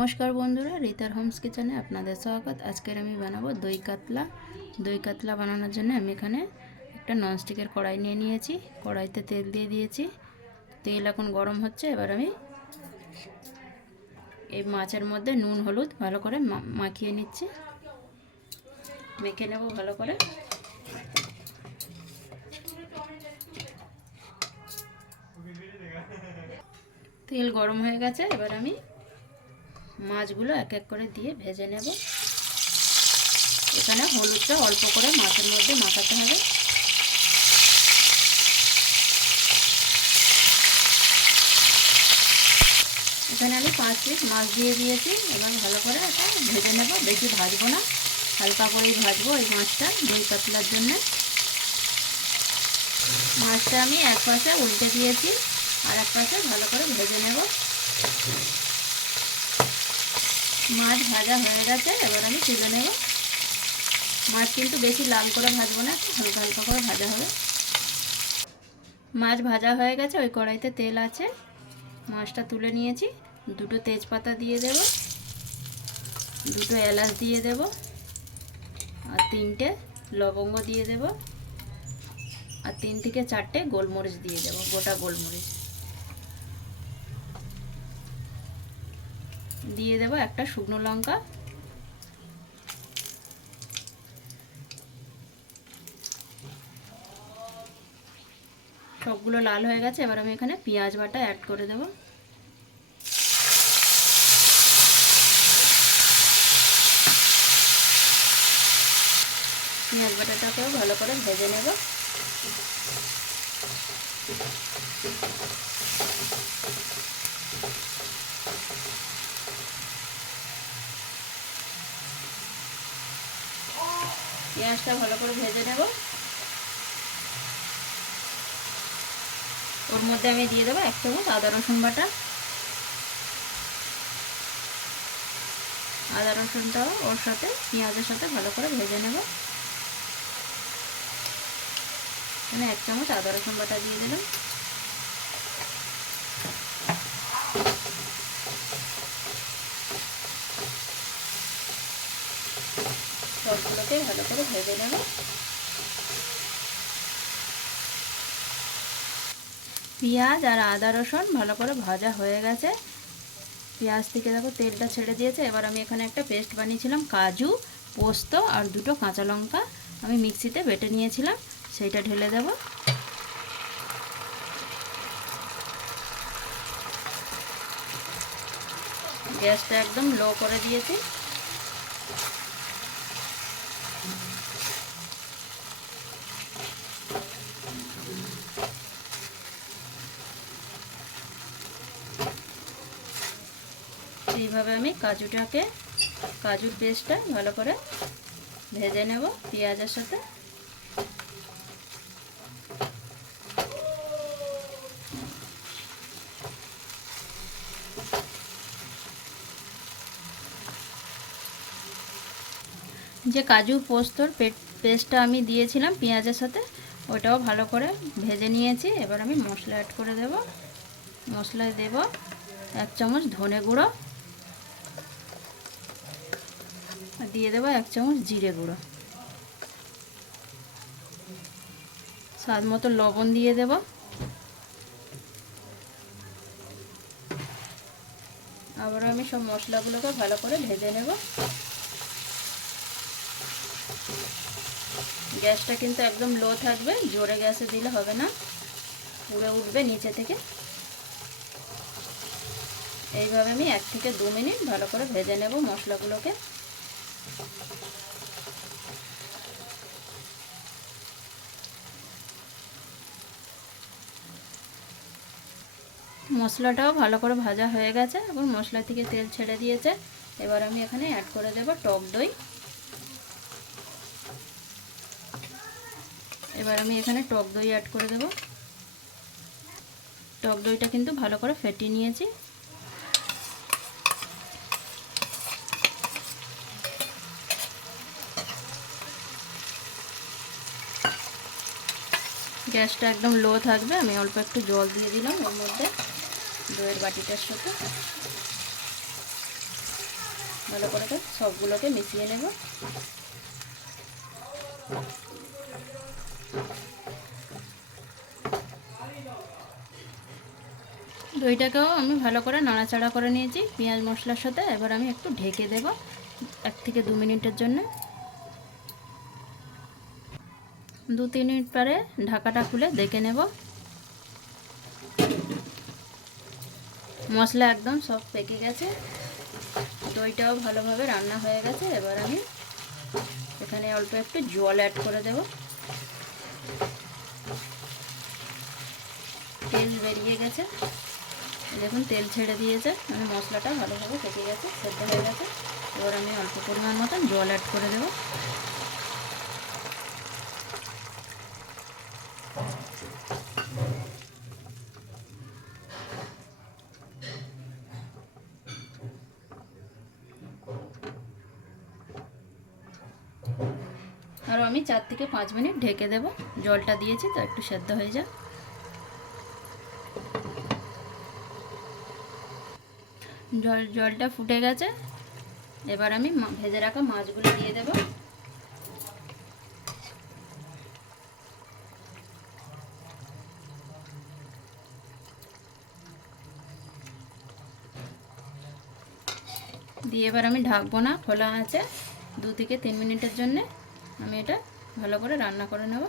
নমস্কার বন্ধুরা, রিতার হোমস কিচেনে আপনাদের স্বাগত। আজকের আমি বানাবো দই কাতলা। দই কাতলা বানানোর জন্য আমি এখানে একটা ননস্টিকের কড়াই নিয়ে নিয়েছি। কড়াইতে তেল দিয়ে দিয়েছি। তেল এখন গরম হচ্ছে। এবার আমি এই মাছের মধ্যে নুন হলুদ ভালো করে মাখিয়ে নিচ্ছি। মেখে নেব ভালো করে। তেল গরম হয়ে গেছে। এবার আমি মাছগুলো এক এক করে দিয়ে ভেজে নেব। এখানে হলুদটা অল্প করে মাছের মধ্যে মাখাতে হবে। এখানে আমি 5 পিস মাছ দিয়ে দিয়েছি। এবার ভালো করে এটা ভেজে নেব। বেশি ভাজবো না, হালকা করেই ভাজবো এই মাছটা দই কাতলার জন্য। মাছটা আমি এক পাশে উল্টে দিয়েছি, আর এক পাশে ভালো করে ভেজে নেব। মাছ ভাজা হয়ে গেছে। এবার আমি তুলে নেব। মাছ কিন্তু বেশি লাল করে ভাজবো না, হালকা হালকা করে ভাজা হবে। মাছ ভাজা হয়ে গেছে। ওই কড়াইতে তেল আছে, মাছটা তুলে নিয়েছি। দুটো তেজপাতা দিয়ে দেব, দুটো এলাচ দিয়ে দেব, আর 3টে লবঙ্গ দিয়ে দেব, আর 3 থেকে 4টে গোলমরিচ দিয়ে দেব, গোটা গোলমরিচ দিয়ে দেব, একটা শুকনো লঙ্কা। সবগুলো লাল হয়ে গেছে। এবার আমি এখানে পেঁয়াজ বাটা অ্যাড করে দেব। পেঁয়াজ বাটাটাকেও ভালো করে ভেজে নেব। পেঁয়াজটা ভালো করে ভেজে নেব। ওর মধ্যে আমি দিয়ে দেবো 1 চামচ আদা রসুন বাটা। আদা রসুনটাও ওর সাথে পেঁয়াজের সাথে ভালো করে ভেজে নেব। এখানে 1 চামচ আদা রসুন বাটা দিয়ে দিলাম। সবগুলোকে ভালো করে ভেজে নেব। পেঁয়াজ আর আদা রসুন ভালো করে ভাজা হয়ে গেছে। পেঁয়াজ থেকে দেখো তেলটা ছেড়ে দিয়েছে। এবার আমি এখানে একটা পেস্ট বানিয়েছিলাম, কাজু, পোস্ত আর 2টো কাঁচা লঙ্কা আমি মিক্সিতে বেটে নিয়েছিলাম, সেইটা ঢেলে দেব। গ্যাসটা একদম লো করে দিয়েছি। এইভাবে আমি কাজুর পেস্টটা ভালো করে ভেজে নেব পেঁয়াজের সাথে। যে কাজু পোস্তর পেস্টটা আমি দিয়েছিলাম পেঁয়াজের সাথে, ওটাও ভালো করে ভেজে নিয়েছি। এবার আমি মশলা অ্যাড করে দেব। মশলায় দেব 1 চামচ ধনে গুঁড়ো, দিয়ে দেবো 1 চামচ জিরে গুঁড়ো, স্বাদ মতো লবণ দিয়ে দেব। আবার আমি সব মশলাগুলোকে ভালো করে ভেজে নেব। গ্যাসটা কিন্তু একদম লো থাকবে, জোরে গ্যাসে দিলে হবে না, পুড়ে উঠবে নিচে থেকে। এইভাবে আমি 1 থেকে 2 মিনিট ভালো করে ভেজে নেব মশলাগুলোকে। মশলাটাও ভালো করে ভাজা হয়ে গেছে এবং মশলা থেকে তেল ছেড়ে দিয়েছে। এবার আমি এখানে অ্যাড করে দেব টক দই। এবার আমি এখানে টক দই অ্যাড করে দেব। টক দইটা কিন্তু ভালো করে ফেটিয়ে নিয়েছি। গ্যাসটা একদম লো থাকবে। আমি অল্প একটু জল দিয়ে দিলাম ওর মধ্যে, দইয়ের বাটিটার সাথে। ভালো করে সবগুলোকে মিশিয়ে নেব। দইটাকেও আমি ভালো করে নাড়াচাড়া করে নিয়েছি পেঁয়াজ মশলার সাথে। এবার আমি একটু ঢেকে দেব 1 থেকে 2 মিনিটের জন্য। 2-3 মিনিট পরে ঢাকাটা খুলে দেখে নেব। মশলা একদম সব পেকে গেছে, দইটাও ভালোভাবে রান্না হয়ে গেছে। এবার আমি এখানে অল্প একটু জল অ্যাড করে দেব। তেল বেরিয়ে গেছে, দেখুন তেল ছেড়ে দিয়েছে, মানে মশলাটা ভালোভাবে পেকে গেছে, সেদ্ধ হয়ে গেছে। এবার আমি অল্প পরিমাণ মতন জল অ্যাড করে দেব। আর আমি 4 থেকে 5 মিনিট ঢেকে দেব। জলটা দিয়েছি তো একটু সেদ্ধ হয়ে যাক। জলটা ফুটে গেছে। এবার আমি ভেজে রাখা মাছগুলো দিয়ে দেব। দিয়ে এবার আমি ঢাকবো না, খোলা আছে। 2 থেকে 3 মিনিটের জন্য আমি এটা ভালো করে রান্না করে নেব।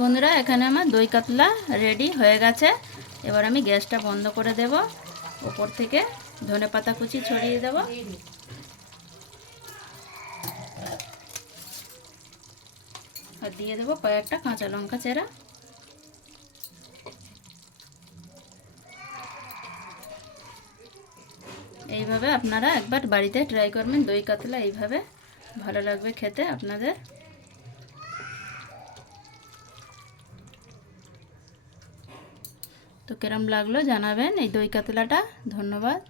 বন্ধুরা, এখানে আমার দই কাতলা রেডি হয়ে গেছে। এবার আমি গ্যাসটা বন্ধ করে দেব। উপর থেকে ধনেপাতা কুচি ছড়িয়ে দেব। আর দিয়ে দেব কয়েকটা কাঁচা লঙ্কা চেরা। এইভাবে আপনারা একবার বাড়িতে ট্রাই করবেন দই কাতলা, এইভাবে ভালো লাগবে খেতে আপনাদের। তো কেরম লাগলো জানাবেন এই দই কাতলাটা। ধন্যবাদ।